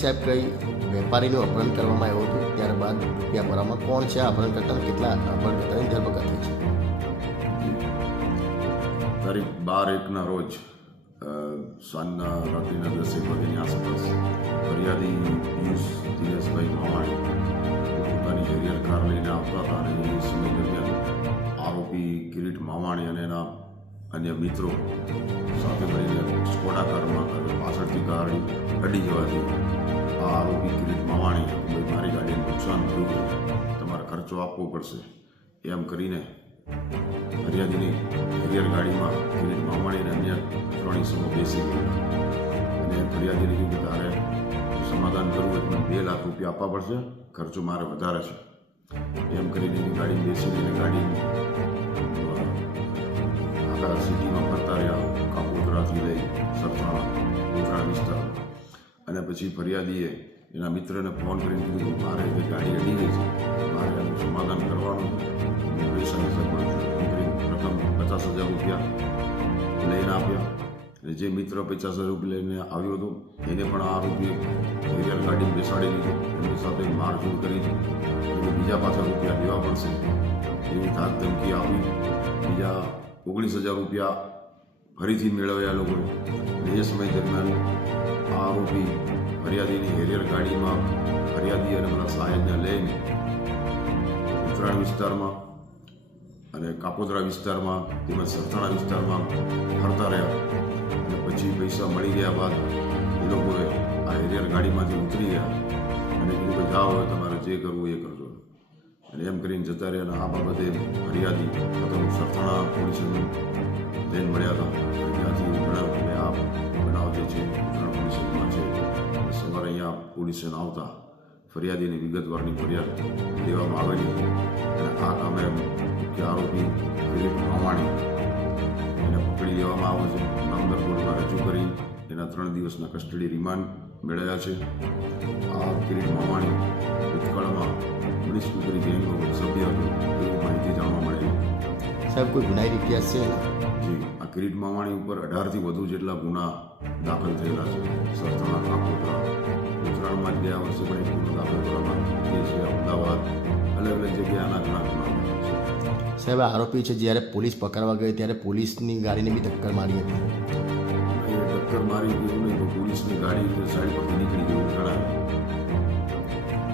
સાહેબ, કઈ વેપારીનું અપહરણ કરવામાં આવ્યું હતું? ત્યારબાદ ભરવામાં કોણ છે અપહરણ કરતા કેટલા અપહરણકર્તાની ધરપકડ થઈ છે? તારીખ બાર એકના રોજ સાંજના રાત્રિના દસેક વાગ્યાની આસપાસ ફરિયાદી પિયુષ દિનેશભાઈ માવાણી એ પોતાની હેરિયર કાર લઈને આવતા હતા અને એ સમય દરમિયાન આરોપી કિરીટ માવાણી અને એના અન્ય મિત્રો સાથે મળીને સ્કોડા કારમાં પાછળથી ગાડી અડી જવાથી આ આરોપી કિરીટ ભાઈ મારી ગાડીને નુકસાન થયું છે તમારે ખર્ચો આપવો પડશે. એમ કરીને ફરિયાદીની હેરિયર ગાડીમાં કિરીટ માવાણી અને અન્ય ત્રણ ઇસમો બેસી ગયા. અને ફરિયાદીને કીધું કે તારે સમાધાન કરવું તો બે લાખ રૂપિયા આપવા પડશે. ખર્ચો મારે વધારે છે. એમ કરીને એની ગાડી બેસીને ગાડી આખા સિટીમાં અને પછી ફરિયાદીએ એના મિત્રને ફોન કરીને કીધું મારે જે ગાડી અડી ગઈ છે, મારે એનું સમાધાન કરવાનું પૈસાની છે. પ્રથમ પચાસ હજાર રૂપિયા લઈને આપ્યા. અને જે મિત્ર પચાસ હજાર રૂપિયા લઈને આવ્યો હતો, એને પણ આ આરોપીએ હેરિયર ગાડી બેસાડી લીધો. એમની સાથે મારઝૂડ કરી. એટલે બીજા પાછા રૂપિયા લેવા પડશે. એવી ધાક ધમકી આપી. બીજા ઓગણીસ હજાર રૂપિયા ફરીથી મેળવ્યા અને એ સમય દરમિયાન આ આરોપી ફરિયાદીની હેરિયર ગાડીમાં ફરિયાદી અને મારા સાહેબને લઈને ઉત્તરાયણ વિસ્તારમાં અને કાપોદરા વિસ્તારમાં તેમજ સરથાણા વિસ્તારમાં ફરતા રહ્યા અને પછી પૈસા મળી ગયા બાદ એ લોકોએ આ હેરિયર ગાડીમાંથી ઉતરી ગયા અને કીધું કે જાઓ તમારે જે કરવું એ કરજો. અને એમ કરીને જતા રહ્યા અને આ બાબતે ફરિયાદી અથવા સરથાણા પોલીસને અહીંયા પોલીસ સ્ટેશન આવતા ફરિયાદીની વિગતવારની ફરિયાદ લેવામાં આવેલી. અને આ કામે મુખ્ય આરોપી દિલીપ માવાણી એને પકડી લેવામાં આવે છે. નામદાર કોર્ટમાં રજૂ કરી એના ત્રણ દિવસના કસ્ટડી રિમાન્ડ મેળવ્યા છે. આ કિરીટ માવાણી ભૂતકાળમાં પોલીસ કુકરી ગેંગનો સભ્ય હતો તેવી માહિતી જાણવા મળેલી. સાહેબ, કોઈ ગુનાહિત ઇતિહાસ છે આ કિરીટ માવાણી ઉપર અઢારથી વધુ જેટલા ગુના દાખલ થયેલા છે. સરથાણા કાપોદરા ઉત્તરાયણમાં જ ગયા વર્ષે પણ એક ગુનો દાખલ કરવામાં આવ્યો. છે. અમદાવાદ અલગ અલગ જગ્યાએ આના ઘણા ગુના સાહેબ આરોપી છે જ્યારે પોલીસ પકડવા ગઈ ત્યારે પોલીસની ગાડીને બી ટક્કર મારી હતી. ટક્કર મારી ગયું નહીં તો પોલીસની ગાડી સાઈડ પરથી નીકળી ગયું જણાવ્યું